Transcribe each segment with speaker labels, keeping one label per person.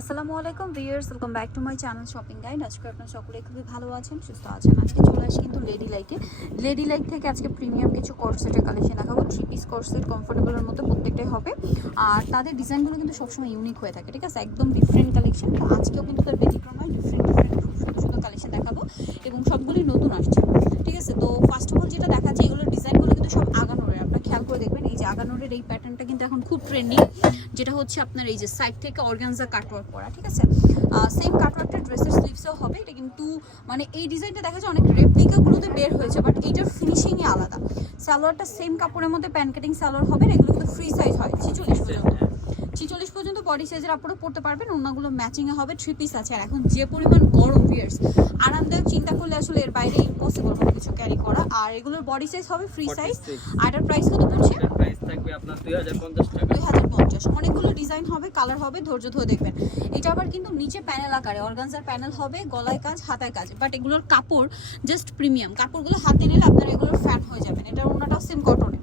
Speaker 1: আসসালামু আলাইকুম viewers, welcome back to my channel shopping guide. আজকে আপনারা সকলে খুবই ভালো আছেন, সুস্থ আছেন। আজকে চলে আসি কিন্তু লেডি লাইটে লেডি লাইট থেকে আজকে প্রিমিয়াম কিছু কর্সেটের কালেকশন দেখাবো। থ্রি পিস কোর্সেট কমফোর্টেবলের মতো প্রত্যেকটাই হবে। আর তাদের ডিজাইনগুলো কিন্তু সবসময় ইউনিক হয়ে থাকে, ঠিক আছে? একদম ডিফারেন্ট কালেকশন তো আজকেও কিন্তু তার ব্যতিক্রম হয় ডিফারেন্ট ডিফারেন্ট খুব সুন্দর সুন্দর কালেকশন দেখাবো এবং সবগুলি নতুন আসছে, ঠিক আছে? তো ফার্স্ট অফ অল যেটা দেখাচ্ছে, এগুলোর ডিজাইনগুলো কিন্তু সব আপনারা খেয়াল করে দেখবেন, এই যে আগানোরের এই প্যাটার্নটা কিন্তু এখন খুব ট্রেন্ডিং যেটা হচ্ছে আপনার এই যে সাইড থেকে অর্গানজা কাটওয়ার্ক করা, ঠিক আছে? সেম কাটওয়ার্কটা ড্রেসের স্লিভসও হবে, এটা কিন্তু মানে এই ডিজাইনটা দেখা যায় অনেক রেপ্লিকাগুলোতে বের হয়েছে বাট এইটার ফিনিশিংই আলাদা। সালোয়ারটা সেম কাপড়ের মধ্যে প্যান কাটিং সালোয়ার হবে এগুলো কিন্তু ফ্রি সাইজ হয়, ছিচল্লিশ পর্যন্ত। ছিচল্লিশ পর্যন্ত বডি সাইজের আপনারা পড়তে পারবেন। অন্যগুলো ম্যাচিংয়ে হবে থ্রি পিস আছে। আর এখন যে পরিমাণ গরম ভিয়ার্স আরামদায়ক চিন্তা করলে আসলে এর বাইরে ইম্পসিবল কোনো কিছু ক্যারি করা। আর এগুলোর বডি সাইজ হবে ফ্রি সাইজ আর এটার প্রাইস কত পড়ছে?
Speaker 2: এটার প্রাইস থাকবে আপনার 2050 টাকা।
Speaker 1: দুই হাজার পঞ্চাশ। অনেকগুলো ডিজাইন হবে কালার হবে ধৈর্য ধরে দেখবেন। এটা আবার কিন্তু নিচে প্যানেল আকারে অর্গানজার প্যানেল হবে গলায় কাজ হাতায় কাজ। বাট এগুলোর কাপড় জাস্ট প্রিমিয়াম কাপড়গুলো হাতে নিলে আপনার এগুলোর ফ্যান হয়ে যাবেন এটার ওনাটাও সেম কটনে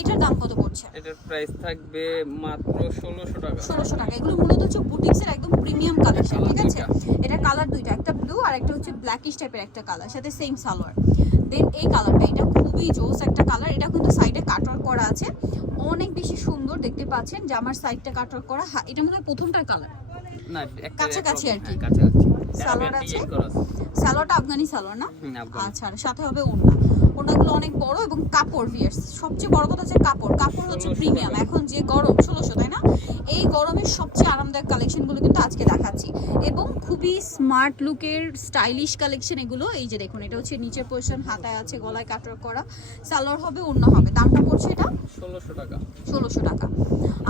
Speaker 1: এটার দাম কত পড়ছে?
Speaker 2: এটার প্রাইস থাকবে মাত্র 1600 টাকা।
Speaker 1: ষোলোশো টাকা। এগুলো মূলত হচ্ছে বুটিক্সের একদম প্রিমিয়াম কালেকশন ঠিক আছে? এটা কালার দুইটা একটা ব্লু আর একটা হচ্ছে ব্ল্যাকিশ টাইপের একটা কালার সাথে সেম সালোয়ার। দেন এই কালারটা এটা খুবই জোস একটা কালার এটা কিন্তু সাইডে কাটওয়ার্ক করা আছে। অনেক বেশি সুন্দর দেখতে পাচ্ছেন জামার সাইডটা কাটওয়ার্ক করা এটা মনে হয় প্রথমটার কালার
Speaker 2: না
Speaker 1: কাছাকাছি আর কি।
Speaker 2: হ্যাঁ, কাছাকাছি।
Speaker 1: সালোয়ার আছে? সালোয়ারটা আফগানি সালোয়ার না? আচ্ছা আর সাথে হবে ওড়না। ওড়নাগুলো অনেক বড় এবং কাপড় ভিয়ার্স সবচেয়ে বড় কথা হচ্ছে কাপড়। কাপড় হচ্ছে প্রিমিয়াম এখন যে গরম ষোলোশো তাই না? এই গরমের সবচেয়ে আরামদায়ক কালেকশনগুলো কিন্তু আজকে দেখাচ্ছি। এবং খুবই স্মার্ট লুকের স্টাইলিশ কালেকশন এগুলো। এই যে দেখুন এটা হচ্ছে নিচের পোর্শন হাতায় আছে গলায় কাটার করা। সালোয়ার হবে অন্য হবে। দামটা পড়ছে এটা?
Speaker 2: 1600 টাকা।
Speaker 1: ষোলোশো টাকা।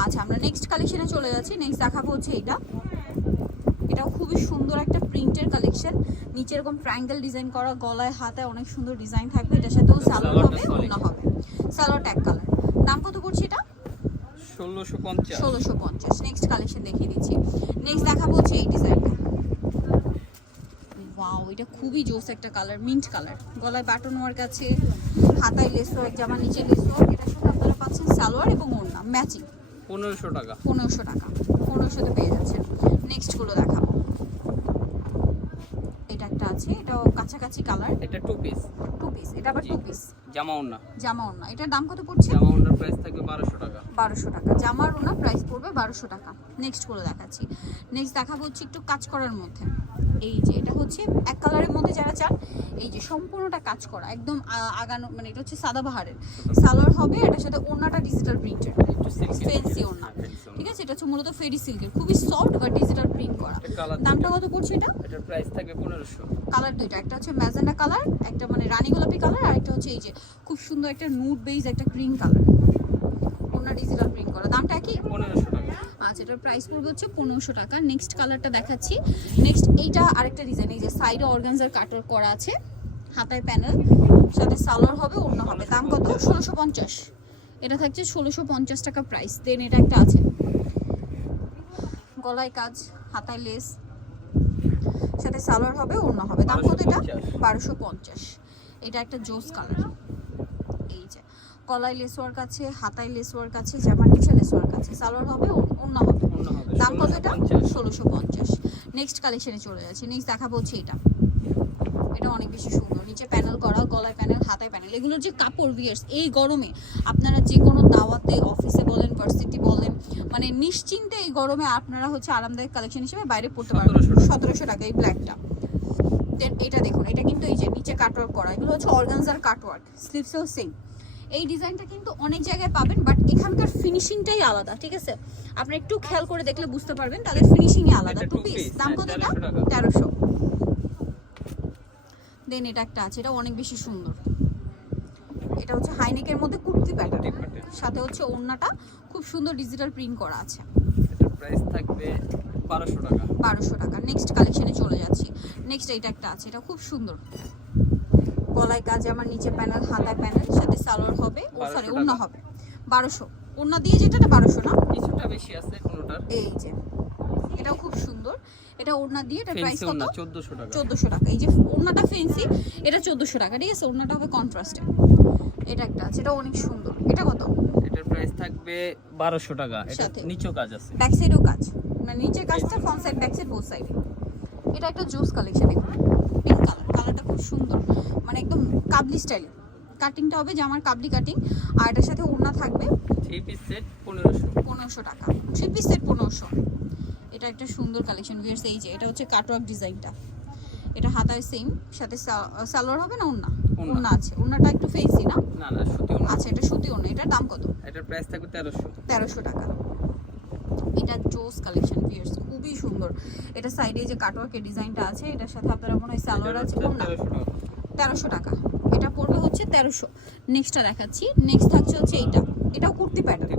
Speaker 1: আচ্ছা আমরা নেক্সট কালেকশনে চলে যাচ্ছি। নেক্সট দেখাবো হচ্ছে এটা এটা খুবই সুন্দর একটা প্রিন্টের কালেকশন। নিচে এরকম ট্রায়াঙ্গেল ডিজাইন করা গলায় হাতায় অনেক সুন্দর ডিজাইন থাকবে। এটার সাথেও সালোয়ার হবে অন্য হবে। সালোয়ার ট্যাগ কালার দাম কত পড়ছে এটা?
Speaker 2: 1650
Speaker 1: ষোলোশো পঞ্চাশ। নেক্সট কালেকশন দেখিয়ে দিচ্ছি। নেক্সট দেখাবো হচ্ছে এই ডিজাইনটা ওয়াও এটা খুবই জোস একটা কালার মিন্ট কালার গলায় বাটন ওয়ার্ক আছে হাতায় লেস ওয়ার্ক জামার নিচে লেস ওয়ার্ক এটার সাথে আপনারা পাচ্ছেন সালোয়ার এবং ওড়না ম্যাচিং
Speaker 2: 1500 টাকা।
Speaker 1: পনেরোশো টাকা। পনেরোশোতে পেয়ে যাচ্ছেন। নেক্সটগুলো দেখাবো। এটা একটা আছে এটাও কাছাকাছি কালার
Speaker 2: এটা টু পিস
Speaker 1: টু পিস এটা আবার টু পিস
Speaker 2: জামা ওন্না
Speaker 1: জামা ওড়না এটার দাম কত পড়ছে?
Speaker 2: জামা ওন্নার প্রাইস থাকবে 1200 টাকা।
Speaker 1: বারোশো টাকা। জামার ওনা প্রাইস পড়বে বারোশো টাকা। নেক্সটগুলো দেখাচ্ছি। নেক্সট দেখাবো হচ্ছে একটু কাজ করার মধ্যে। এই যে এটা হচ্ছে এক কালারের মধ্যে যারা চান এই যে সম্পূর্ণটা কাজ করা একদম আগানো মানে এটা হচ্ছে সাদাবাহারের সালোয়ার হবে এটার সাথে ওড়নাটা ডিজিটাল প্রিন্টের
Speaker 2: একটু সিল্কি
Speaker 1: Fancy ওড়না। ঠিক আছে এটা হচ্ছে মূলত ফেরি সিল্কের খুবই সফট বা ডিজিটাল প্রিন্ট করা। দামটা কত পড়ছে এটা?
Speaker 2: এটার প্রাইস থাকবে 1500
Speaker 1: কালার দুইটা একটা হচ্ছে ম্যাজেন্ডা কালার একটা মানে রানী গোলাপি কালার আর একটা হচ্ছে এই যে খুব সুন্দর একটা নুড বেজ একটা গ্রিন কালার ওনার ডিজিটাল প্রিন্ট করা। দামটা কি
Speaker 2: 1500 টাকা।
Speaker 1: আচ্ছা এটার প্রাইস পড়বে হচ্ছে পনেরোশো টাকা। নেক্সট কালারটা দেখাচ্ছি। নেক্সট এইটা আরেকটা ডিজাইন এই যে সাইডে অর্গানজার কাটর করা আছে। হাতায় প্যানেল সাথে সালোয়ার হবে অন্য হবে। দাম কত? ষোলোশো পঞ্চাশ। এটা থাকছে ষোলোশো পঞ্চাশ টাকা প্রাইস দেন এটা একটা আছে। গলায় কাজ হাতায় লেস সাথে সালোয়ার হবে অন্য হবে। দাম কত এটা? বারোশো পঞ্চাশ। এটা একটা জোস কালার এই যে গলায় লেস ওয়ার্ক আছে হাতায় লেস ওয়ার্ক আছে জামার নিচে লেস ওয়ার্ক আছে। সালোয়ার হবে অন্য হবে। দাম কত এটা? ষোলোশো পঞ্চাশ। নেক্সট কালেকশনে চলে যাচ্ছে। নেক্সট দেখাবো হচ্ছে এটা। এটা অনেক বেশি সুন্দর। নিচে প্যানেল করা গলায় প্যানেল হাতায় প্যানেল এগুলোর যে কাপড় ভিয়ার্স এই গরমে আপনারা যে কোনো দাওয়াতে নিশ্চিন্তে এই গরমে আপনারা হচ্ছে আরামদায়ক কালেকশন হিসেবে বাইরে পড়তে পারবেন।
Speaker 2: 1700
Speaker 1: সতেরোশো টাকা এই ব্ল্যাকটা দেন এটা দেখুন এটা কিন্তু এই যে নিচে কাটওয়ার্ক করা এগুলো হচ্ছে অর্গানজার কাটওয়ার্ক স্লিভসেও সেম এই ডিজাইনটা কিন্তু অনেক জায়গায় পাবেন বাট এখানকার ফিনিশিংটাই আলাদা ঠিক আছে? আপনি একটু খেয়াল করে দেখলে বুঝতে পারবেন তাদের ফিনিশিংই আলাদা। টু পিস দাম
Speaker 2: হ্যাঁ,
Speaker 1: কত এটা? তেরোশো। দেন এটা একটা আছে এটা অনেক বেশি সুন্দর। এটা হচ্ছে হাইনেকের মধ্যে কুর্তি প্যাটার্ন সাথে হচ্ছে ওড়নাটা খুব সুন্দর ডিজিটাল প্রিন্ট করা আছে।
Speaker 2: এটার প্রাইস থাকবে 1200 টাকা।
Speaker 1: বারোশো টাকা। নেক্সট কালেকশনে চলে যাচ্ছি। নেক্সট এইটা একটা আছে এটা খুব সুন্দর। গলায় কাজ আমার নিচে প্যানেল হাতায় প্যানেল সাথে সালোয়ার হবে। Oh sorry. ওড়না হবে। বারোশো। ওড়না দিয়ে যেটা এটা বারোশো না?
Speaker 2: কিছুটা বেশি আছে কোনোটার।
Speaker 1: এই যে। এটাও খুব সুন্দর। এটা ওড়না দিয়ে এটা প্রাইস কত?
Speaker 2: 1400 টাকা।
Speaker 1: চোদ্দোশো টাকা। এই যে ওড়নাটা ফেন্সি এটা চোদ্দোশো টাকা। ঠিক আছে ওড়নাটা হবে কন্ট্রাস্টে এটা একটা আছে এটা অনেক সুন্দর। এটা কত?
Speaker 2: এটার প্রাইস থাকবে 1200 টাকা। এটা। নিচেও কাজ আছে।
Speaker 1: ব্যাক সাইডেও কাজ। মানে নিচে কাজটা front side back side both সাইডে এটা একটা জুস কালেকশন দেখুন পিঙ্ক কালার কালারটা খুব সুন্দর। মানে একদম কাবলি স্টাইলে কাটিংটা হবে জামার কাবলি কাটিং আর এটার সাথে ওড়না থাকবে
Speaker 2: থ্রি পিস সেট পনেরোশো।
Speaker 1: পনেরোশো টাকা। থ্রি পিস সেট পনেরোশো। এটা একটা সুন্দর কালেকশন ভিয়ার্স এই যে এটা হচ্ছে কাটওয়ার্ক ডিজাইনটা এটা হাতায় সেম সাথে সালোয়ার হবে না ওড়না।
Speaker 2: ওড়না।
Speaker 1: আছে। ওড়নাটা একটু ফেসি না?
Speaker 2: না না সুতি ওনা
Speaker 1: আচ্ছা এটা সুতি ওড়না। এটার দাম কত?
Speaker 2: এটার প্রাইস থাকবে তেরোশো।
Speaker 1: তেরোশো টাকা। এটা জোস কালেকশন ভিয়ার্স খুবই সুন্দর। এটা সাইডে যে কাটওয়ার্কের ডিজাইনটা আছে এটার সাথে আপনারা মনে হয় সালোয়ার আছে ওড়না?
Speaker 2: তেরোশো টাকা।
Speaker 1: এটা পড়বে হচ্ছে তেরোশো। নেক্সটটা দেখাচ্ছি। নেক্সট থাকছে হচ্ছে এইটা। এটাও কুর্তি প্যাটার্ন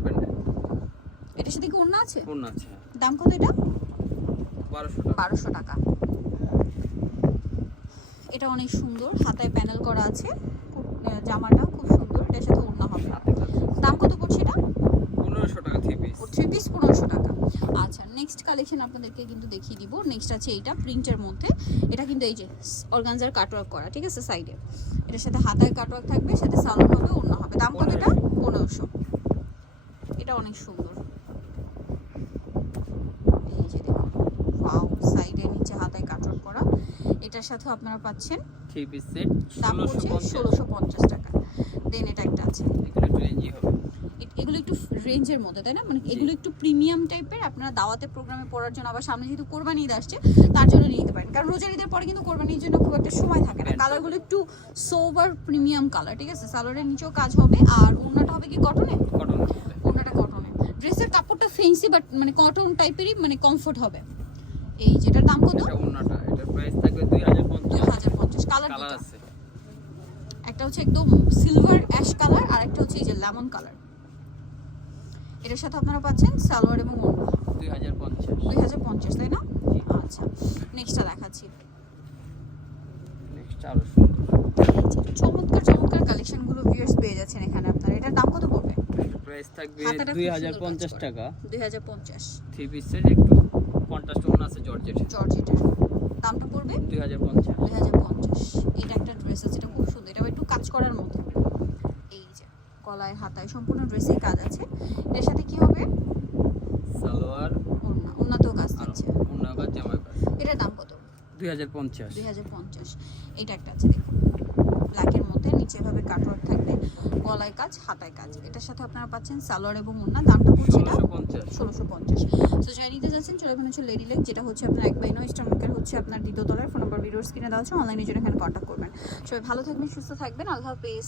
Speaker 1: এটার সাথে কি ওড়না আছে?
Speaker 2: কোন আছে
Speaker 1: দাম কত এটা?
Speaker 2: বারোশো টাকা।
Speaker 1: এটা অনেক সুন্দর হাতায় প্যানেল করা আছে। জামাটা খুব সুন্দর এটার সাথে ওড়না হবে। দাম কত পড়ছে এটা?
Speaker 2: পনেরোশো টাকা থ্রি পিস
Speaker 1: থ্রি পিস টাকা। আচ্ছা নেক্সট কালেকশন আপনাদেরকে কিন্তু দেখিয়ে দিব। নেক্সট আছে এইটা প্রিন্টের মধ্যে। এটা কিন্তু এই যে অর্গানজার কাটওয়ার্ক করা ঠিক আছে সাইডে এটার সাথে হাতায় কাটওয়ার্ক থাকবে সাথে সালোয়ার হবে ওড়না হবে। দাম কত এটা? পনেরোশো। এটা অনেক সুন্দর এই যে দেখুন ওয়াও সাইডে নিচে হাতায় কাটওয়ার্ক করা এটার সাথে আপনারা পাচ্ছেন।
Speaker 2: থ্রি পিস সেট
Speaker 1: দাম
Speaker 2: পঞ্চাশ
Speaker 1: ষোলোশো পঞ্চাশ টাকা। দেন এটা একটা আছে।
Speaker 2: এগুলো একটু রেঞ্জি হবে।
Speaker 1: এগুলো একটু রেঞ্জের মধ্যে তাই না? মানে এগুলো একটু প্রিমিয়াম টাইপের আপনারা দাওয়াতে প্রোগ্রামে পড়ার জন্য আবার সামনে যেহেতু কোরবানি ঈদ আসছে তার জন্য নিতে পারেন। কারণ রোজার ঈদের পরে কিন্তু কোরবানির জন্য খুব একটা সময় থাকে না। কালারগুলো একটু সোভার প্রিমিয়াম কালার ঠিক আছে? সালোয়ারের নিচেও কাজ হবে। আর ওড়নাটা হবে কি কটনে
Speaker 2: কটন
Speaker 1: ওড়নাটা কটনে ড্রেসের কাপড়টা ফেন্সি বাট মানে কটন টাইপেরই মানে কমফোর্ট হবে। এই যেটার দাম কত?
Speaker 2: এটা ওনাটা এটার প্রাইস থাকবে দুই হাজার
Speaker 1: দুই
Speaker 2: পঞ্চাশ
Speaker 1: হাজার পঞ্চাশ কালার
Speaker 2: কালার
Speaker 1: দুটো
Speaker 2: আছে।
Speaker 1: একটা হচ্ছে একদম সিলভার অ্যাশ কালার আর একটা হচ্ছে এই যে লেমন কালার এটার সাথে আপনারা পাচ্ছেন সালোয়ার এবং ওড়না
Speaker 2: দুই হাজার পঞ্চাশ।
Speaker 1: দুই হাজার পঞ্চাশ তাই না? আচ্ছা নেক্সটটা দেখাচ্ছি।
Speaker 2: নেক্সট আরও সুন্দর।
Speaker 1: চমৎকার চমৎকার কালেকশনগুলো ভিউয়ার্স পেয়ে যাচ্ছেন এখানে আপনারা। এটার দাম কত পড়বে?
Speaker 2: প্রাইস থাকবে
Speaker 1: হাতাটা খুব
Speaker 2: দুই
Speaker 1: সুন্দর
Speaker 2: হাজার
Speaker 1: কাজ
Speaker 2: পঞ্চাশ
Speaker 1: করা।
Speaker 2: টাকা।
Speaker 1: দুই হাজার পঞ্চাশ।
Speaker 2: থ্রি পিসের একটু কন্ট্রাস্ট ওনা আছে জর্জেট
Speaker 1: জর্জেটের। দামটা পড়বে?
Speaker 2: দুই হাজার পঞ্চাশ।
Speaker 1: দুই হাজার পঞ্চাশ। এটা একটা ড্রেস আছে এটা খুব সুন্দর। এটা একটু কাজ করার মতো। এই যে গলায় হাতায় সম্পূর্ণ ড্রেসে কাজ আছে। এর সাথে কি হবে?
Speaker 2: সালোয়ার।
Speaker 1: ওড়না ওড়নাতেও কাজ
Speaker 2: আর
Speaker 1: থাকছে।
Speaker 2: ওনা বা পাস
Speaker 1: এটার দাম কত?
Speaker 2: দুই হাজার পঞ্চাশ।
Speaker 1: দুই হাজার পঞ্চাশ। এটা একটা আছে দেখুন। ব্ল্যাকের নিচে কাটওয়ার থাকবে গলায় কাজ হাতায় কাজ। এটার সাথে আপনারা পাচ্ছেন সালোয়ার এবং ওড়না দামটা পড়ছে এটা
Speaker 2: ষোলোশো পঞ্চাশ।
Speaker 1: তো যাই নিতে যাচ্ছেন চলে এখন হচ্ছে লেডি লেগ যেটা হচ্ছে আপনার এক বাই নয় স্টমাকের হচ্ছে আপনার দ্বিতীয় তলার ফোন নাম্বার ভিডিওর স্ক্রিনে দেওয়া হচ্ছে অনলাইনে জন্য এখানে কন্ট্যাক্ট করবেন। সবাই ভালো থাকবেন সুস্থ থাকবেন আল্লাহ হাফেজ।